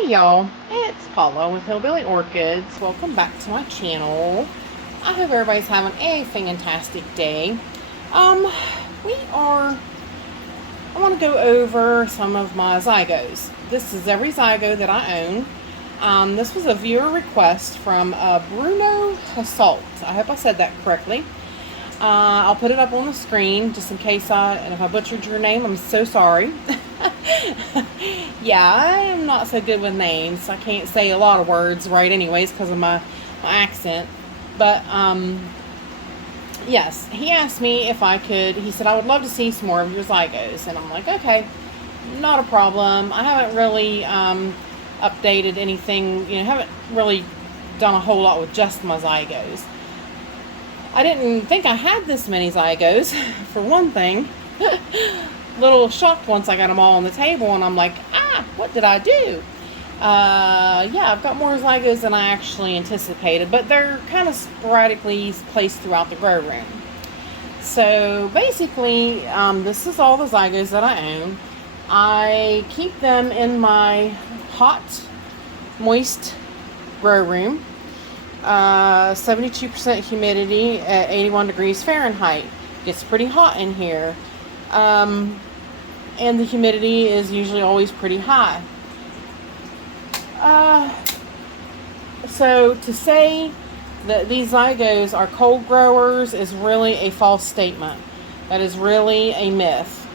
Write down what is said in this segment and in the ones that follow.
Hey y'all, it's Paula with Hillbilly Orchids. Welcome back to my channel. I hope everybody's having a fantastic day. We are, I want to go over some of my Zygos. This is every Zygo that I own. This was a viewer request from Bruno Hassault. I hope I said that correctly. I'll put it up on the screen just in case and if I butchered your name, I'm so sorry. Yeah, I am not so good with names. I can't say a lot of words right anyways because of my accent. But, yes, he asked me if I could, he said, I would love to see some more of your Zygos. And I'm like, okay, not a problem. I haven't really updated anything, haven't really done a whole lot with just my Zygos. I didn't think I had this many Zygos, for one thing. Little shocked once I got them all on the table, and I'm like, what did I do? Yeah, I've got more Zygos than I actually anticipated, but they're kind of sporadically placed throughout the grow room. So basically, this is all the Zygos that I own. I keep them in my hot, moist grow room. 72% humidity at 81 degrees Fahrenheit. Gets pretty hot in here. And the humidity is usually always pretty high. So to say that these Zygos are cold growers is really a false statement. That is really a myth.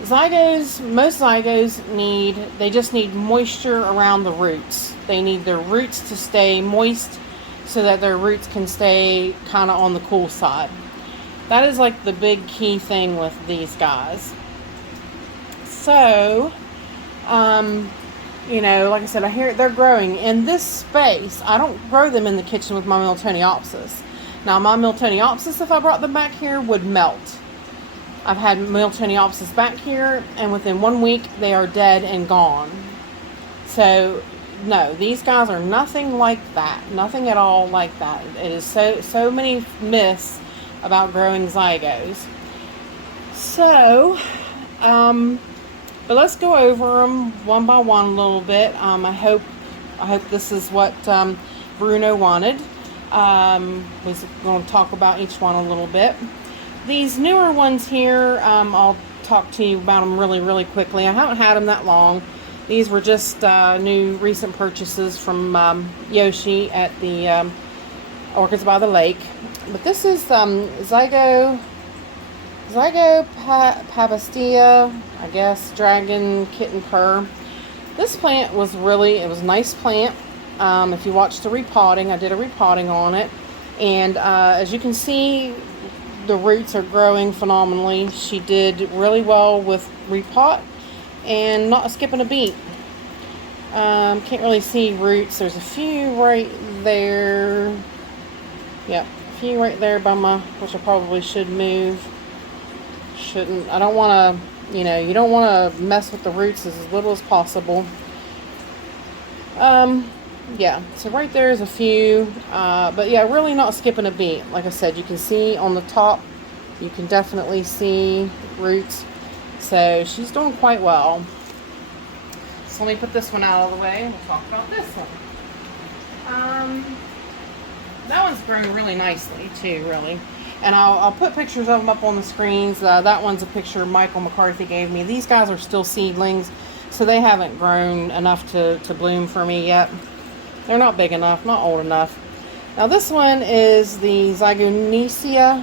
Most Zygos they just need moisture around the roots. They need their roots to stay moist so that their roots can stay kind of on the cool side. That is like the big key thing with these guys. So, like I said, I hear they're growing in this space. I don't grow them in the kitchen with my Miltoniopsis. Now, my Miltoniopsis, if I brought them back here, would melt. I've had Miltoniopsis back here, and within 1 week, they are dead and gone. So, no, these guys are nothing like that. Nothing at all like that. It is so many myths about growing Zygos. So, but let's go over them one by one a little bit. I hope this is what Bruno wanted. Was going to talk about each one a little bit. These newer ones here, I'll talk to you about them really, really quickly. I haven't had them that long. These were just new recent purchases from Yoshi at the Orchids by the Lake. But this is Zygopetalum, I guess, dragon kitten purr. This plant was it was a nice plant. If you watched the repotting, I did a repotting on it. And as you can see, the roots are growing phenomenally. She did really well with repot and not skipping a beat. Can't really see roots. There's a few right there. Yep, a few right there by which I probably should move. Shouldn't. I don't want to, you don't want to mess with the roots as little as possible. Yeah, so right there is a few, but yeah, really not skipping a beat. Like I said, you can see on the top, you can definitely see roots. So she's doing quite well. So let me put this one out of the way and we'll talk about this one. That one's growing really nicely too, really. And I'll put pictures of them up on the screens. That one's a picture Michael McCarthy gave me. These guys are still seedlings, so they haven't grown enough to bloom for me yet. They're not big enough, not old enough. Now this one is the Zygonesia.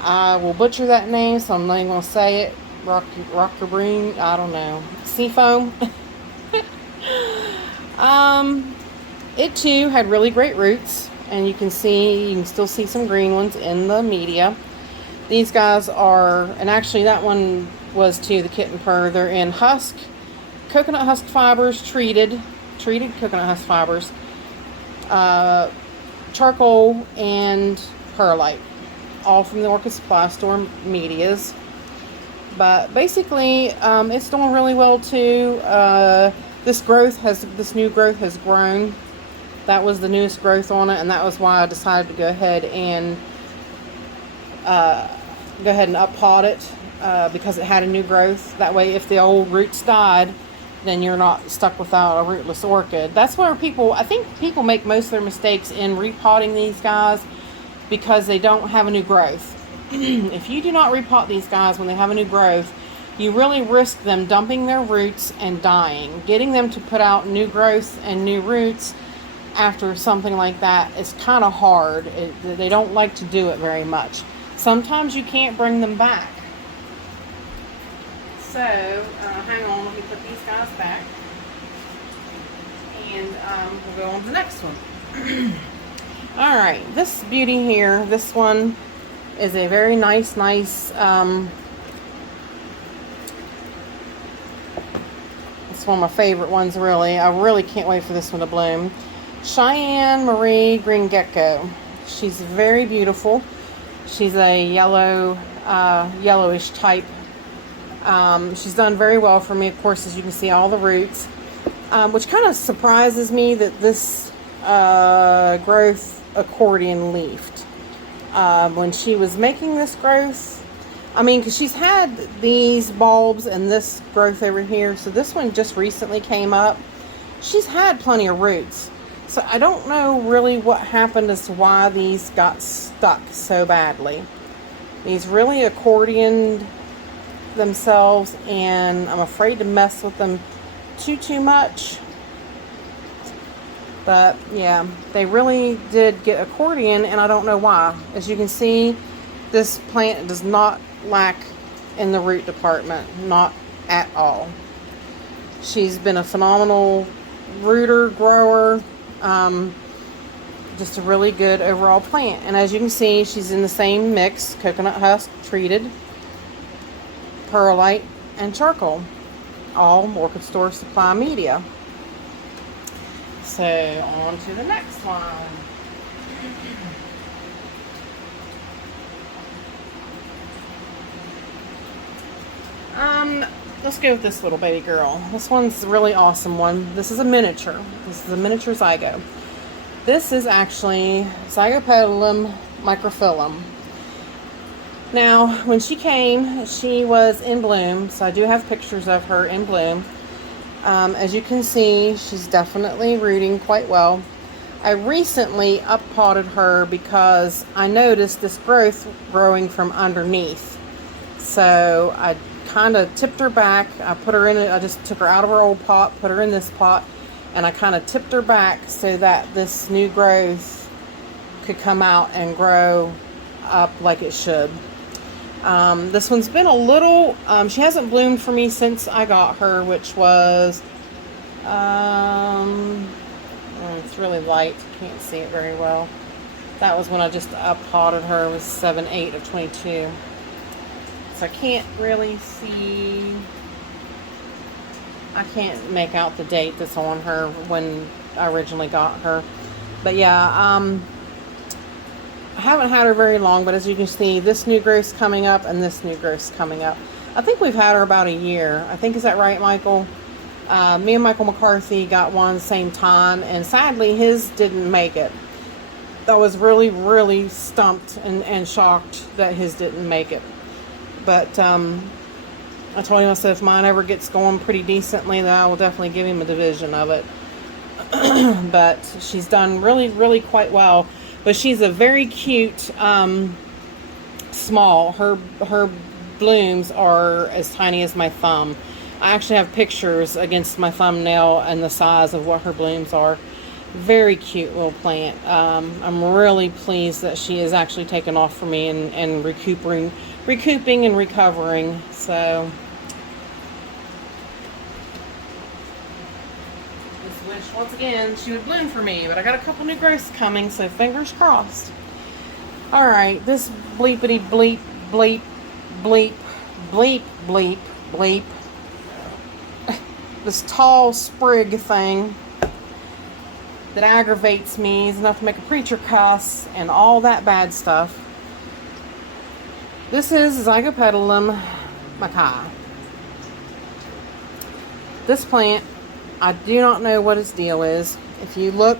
I will butcher that name, so I'm not even going to say it. Rockerbreen, I don't know. Seafoam. It too had really great roots. And you can still see some green ones in the media. These guys are, and actually that one was too, the kitten purr. They're in coconut husk fibers, treated coconut husk fibers, charcoal, and perlite, all from the Orchid Supply Store medias. But basically, it's doing really well too. This new growth has grown. That was the newest growth on it, and that was why I decided to go ahead and uppot it because it had a new growth. That way, if the old roots died, then you're not stuck without a rootless orchid. That's where I think people make most of their mistakes in repotting these guys because they don't have a new growth. If you do not repot these guys when they have a new growth, you really risk them dumping their roots and dying. Getting them to put out new growth and new roots after something like that is kind of hard. They don't like to do it very much. Sometimes you can't bring them back. So, hang on, let me put these guys back. And we'll go on to the next one. Alright, this beauty here, this one is a very nice, it's one of my favorite ones, really. I really can't wait for this one to bloom. Cheyenne Marie Green Gecko. She's very beautiful. She's a yellowish type. She's done very well for me, of course, as you can see, all the roots. Which kind of surprises me that this growth accordion leafed. When she was making this growth, I mean, because she's had these bulbs and this growth over here, so this one just recently came up. She's had plenty of roots. So I don't know really what happened as to why these got stuck so badly. These really accordioned themselves, and I'm afraid to mess with them too much. But yeah, they really did get accordion, and I don't know why. As you can see, this plant does not lack in the root department, not at all. She's been a phenomenal rooter, grower, just a really good overall plant. And as you can see, she's in the same mix: coconut husk treated, perlite, and charcoal, all Orchid Store Supply media. So on to the next one. Let's go with this little baby girl. This one's a really awesome one. This is a miniature. This is a miniature zygo. This is actually Zygopetalum microphyllum. Now, when she came, she was in bloom, so I do have pictures of her in bloom. As you can see, she's definitely rooting quite well. I recently up-potted her because I noticed this growth growing from underneath. So I kind of tipped her back. I put her in it. I just took her out of her old pot, put her in this pot, and I kind of tipped her back so that this new growth could come out and grow up like it should. This one's been a little, she hasn't bloomed for me since I got her, which was, it's really light, can't see it very well. That was when I just up-potted her, it was 7/8 of 22. So I can't really see, I can't make out the date that's on her when I originally got her. But yeah, I haven't had her very long, but as you can see, this new growth's coming up and this new growth's coming up. I think we've had her about a year. I think, is that right, Michael? Me and Michael McCarthy got one the same time, and sadly his didn't make it. I was really stumped and shocked that his didn't make it. But I told him, I said, if mine ever gets going pretty decently, then I will definitely give him a division of it. But she's done really quite well. But she's a very cute, small. Her blooms are as tiny as my thumb. I actually have pictures against my thumbnail and the size of what her blooms are. Very cute little plant. I'm really pleased that she is actually taken off for me and recouping and recovering. So just wish once again she would bloom for me, but I got a couple new growths coming, so fingers crossed. All right, this bleepity bleep bleep bleep bleep bleep bleep, this tall sprig thing that aggravates me is enough to make a preacher cuss and all that bad stuff. This is Zygopetalum macae. This plant, I do not know what its deal is. If you look,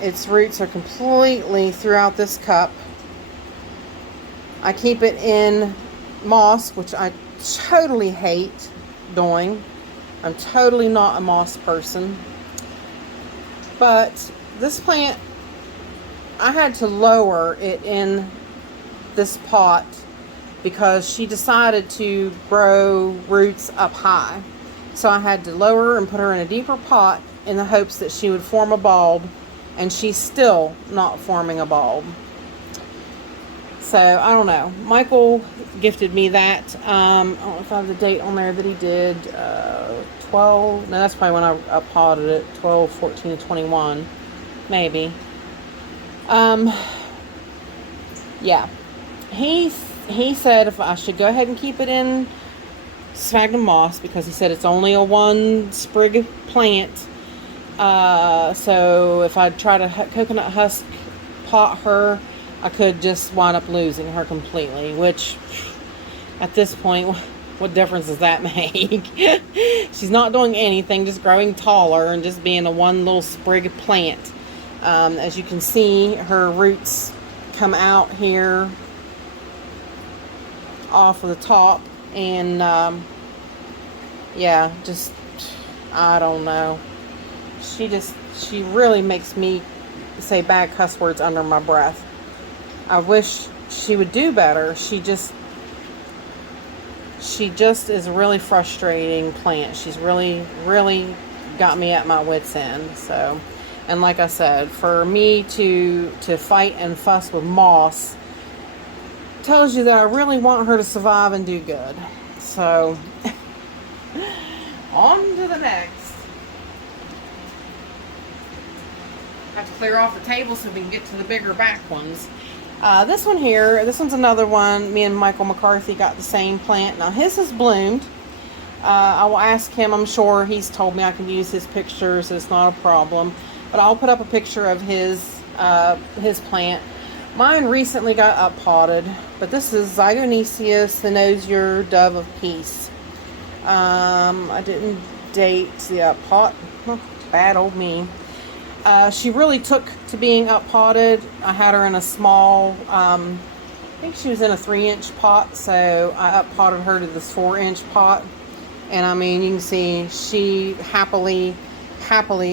its roots are completely throughout this cup. I keep it in moss, which I totally hate doing. I'm totally not a moss person. But this plant, I had to lower it in this pot because she decided to grow roots up high. So I had to lower her and put her in a deeper pot in the hopes that she would form a bulb, and she's still not forming a bulb. So I don't know. Michael gifted me that. I don't know if I have the date on there that he did. 12. No, that's probably when I potted it. 12, 14, 21, maybe. Yeah. He said if I should go ahead and keep it in sphagnum moss because he said it's only a one sprig plant. So if I try to coconut husk pot her, I could just wind up losing her completely, which at this point, what difference does that make? She's not doing anything, just growing taller and just being a one little sprig plant. As you can see, her roots come out here off of the top, and yeah, just, I don't know. She really makes me say bad cuss words under my breath. I wish she would do better. She just is a really frustrating plant. She's really got me at my wit's end. So, and like I said, for me to fight and fuss with moss tells you that I really want her to survive and do good. So, on to the next. Have to clear off the table so we can get to the bigger back ones. This one here, this one's another one. Me and Michael McCarthy got the same plant. Now his has bloomed. I will ask him. I'm sure he's told me I can use his pictures. It's not a problem. But I'll put up a picture of his plant. Mine recently got up potted, but this is Zygopetalum Synosure Dove of Peace. I didn't date the pot. Bad old me. She really took to being up potted. I had her in a small, I think she was in a 3-inch pot, so I up potted her to this 4-inch pot. And I mean, you can see she happily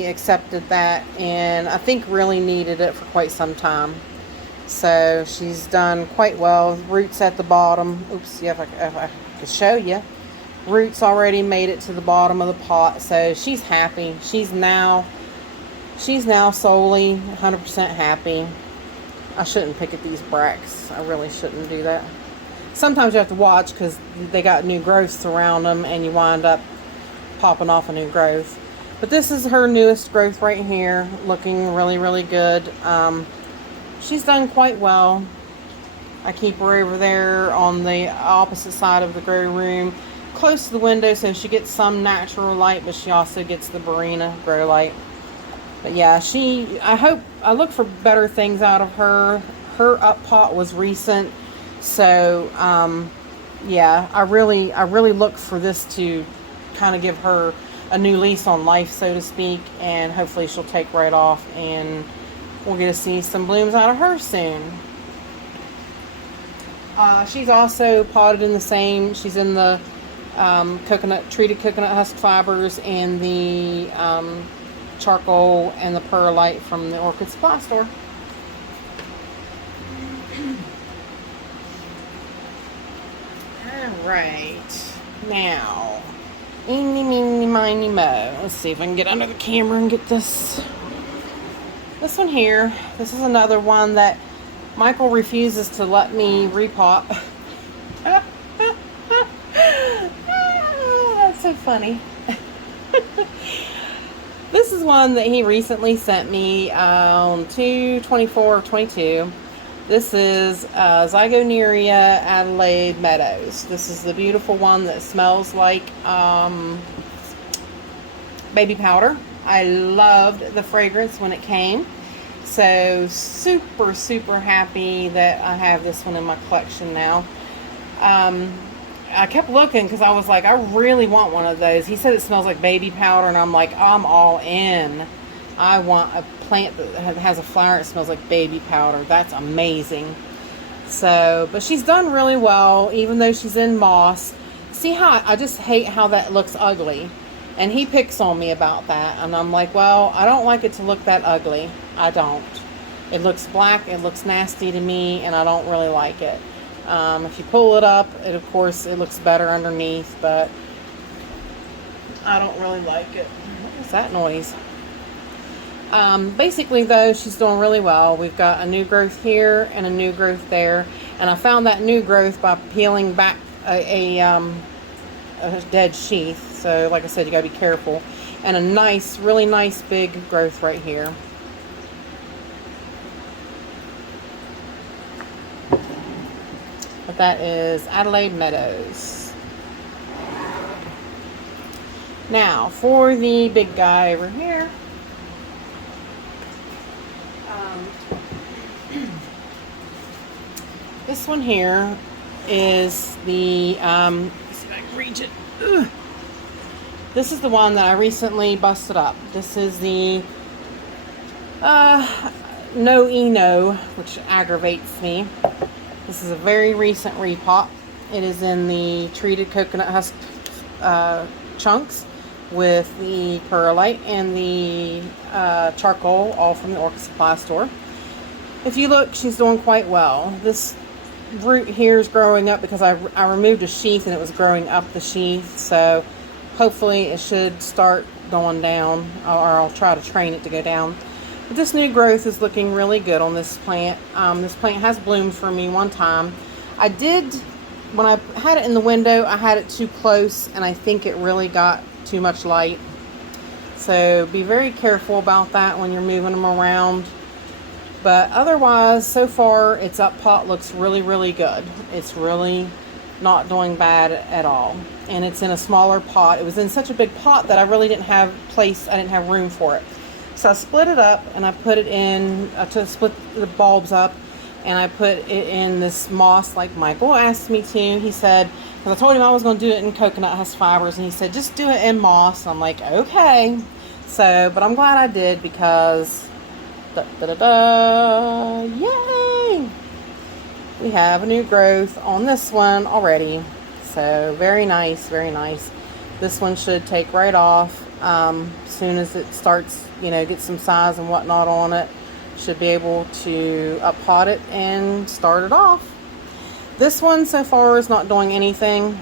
accepted that, and I think really needed it for quite some time. So she's done quite well. Roots at the bottom. Oops, yeah, if I could show you. Roots already made it to the bottom of the pot, so she's happy. She's now solely 100% happy. I shouldn't pick at these bracts. I really shouldn't do that. Sometimes you have to watch because they got new growths around them and you wind up popping off a new growth. But this is her newest growth right here, looking really good. She's done quite well. I keep her over there on the opposite side of the grow room, close to the window, so she gets some natural light, but she also gets the Barina grow light. But yeah, I look for better things out of her. Her up pot was recent, so yeah, I really look for this to kind of give her a new lease on life, so to speak, and hopefully she'll take right off, and we'll get to see some blooms out of her soon. She's also potted in the same. She's in the treated coconut husk fibers and the charcoal and the perlite from the Orchid supply store. Alright, now, eeny, meeny, miny, mo. Let's see if I can get under the camera and get this one here. This is another one that Michael refuses to let me repot. That's so funny. This is one that he recently sent me on 2/24/22. This is Zygopetalum Adelaide Meadows. This is the beautiful one that smells like baby powder. I loved the fragrance when it came. So super happy that I have this one in my collection now. I kept looking because I was like, I really want one of those. He said it smells like baby powder, and I'm like, I'm all in. I want a plant that has a flower that smells like baby powder. That's amazing. So, but she's done really well, even though she's in moss. See how I just hate how that looks ugly. And he picks on me about that. And I'm like, well, I don't like it to look that ugly. I don't. It looks black. It looks nasty to me, and I don't really like it. If you pull it up, of course, it looks better underneath, but I don't really like it. What is that noise? Basically, though, she's doing really well. We've got a new growth here and a new growth there. And I found that new growth by peeling back a dead sheath. So, like I said, you got to be careful. And a nice, really nice big growth right here. But that is Adelaide Meadows. Now, for the big guy over here. This one here is the, let's see if I can reach it. Ugh. This is the one that I recently busted up. This is the No Eno, which aggravates me. This is a very recent repot. It is in the treated coconut husk chunks with the perlite and the charcoal, all from the Orchid Supply store. If you look, she's doing quite well. This root here is growing up because I removed a sheath and it was growing up the sheath. So hopefully it should start going down, or I'll try to train it to go down. But this new growth is looking really good on this plant. This plant has bloomed for me one time. I did, when I had it in the window, I had it too close and I think it really got too much light. So be very careful about that when you're moving them around. But otherwise, so far, its up pot looks really, really good. It's really not doing bad at all. And it's in a smaller pot. It was in such a big pot that I really didn't have place, I didn't have room for it. So I split it up and I put it in, to split the bulbs up, and I put it in this moss like Michael asked me to. He said, because I told him I was going to do it in coconut husk fibers, and he said, just do it in moss. And I'm like, okay. So, but I'm glad I did because... Yay! We have a new growth on this one already. So very nice, very nice. This one should take right off soon as it starts, you know, get some size and whatnot on it. Should be able to up pot it and start it off. This one so far is not doing anything.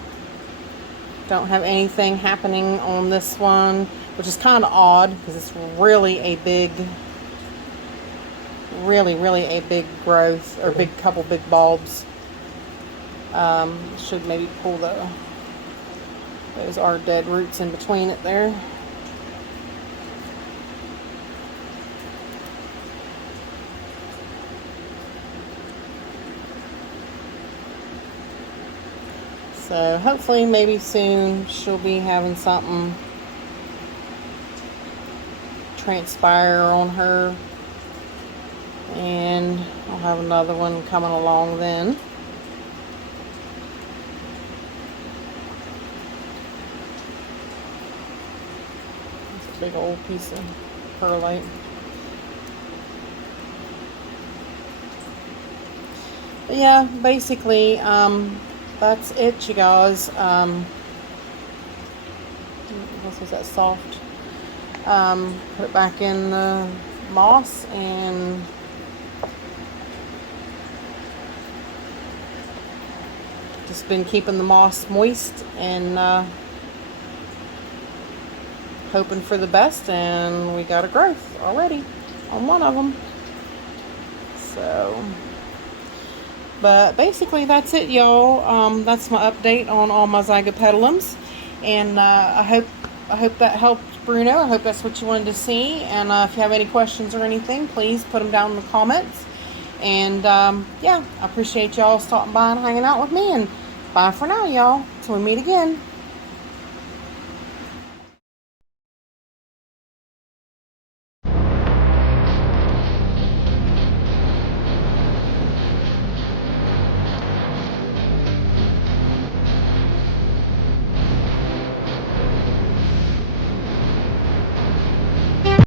Don't have anything happening on this one, which is kind of odd because it's really a big growth, or couple big bulbs. Should maybe pull those are dead roots in between it there. So hopefully maybe soon she'll be having something transpire on her. And I'll have another one coming along then. It's a big old piece of perlite. But yeah, basically, that's it, you guys. This was that soft. Put it back in the moss and just been keeping the moss moist and hoping for the best, and we got a growth already on one of them. So, but basically that's it, y'all. That's my update on all my Zygopetalums, and I hope that helped, Bruno. I hope that's what you wanted to see. And if you have any questions or anything, please put them down in the comments. And yeah, I appreciate y'all stopping by and hanging out with me. And bye for now, y'all. Till we meet again.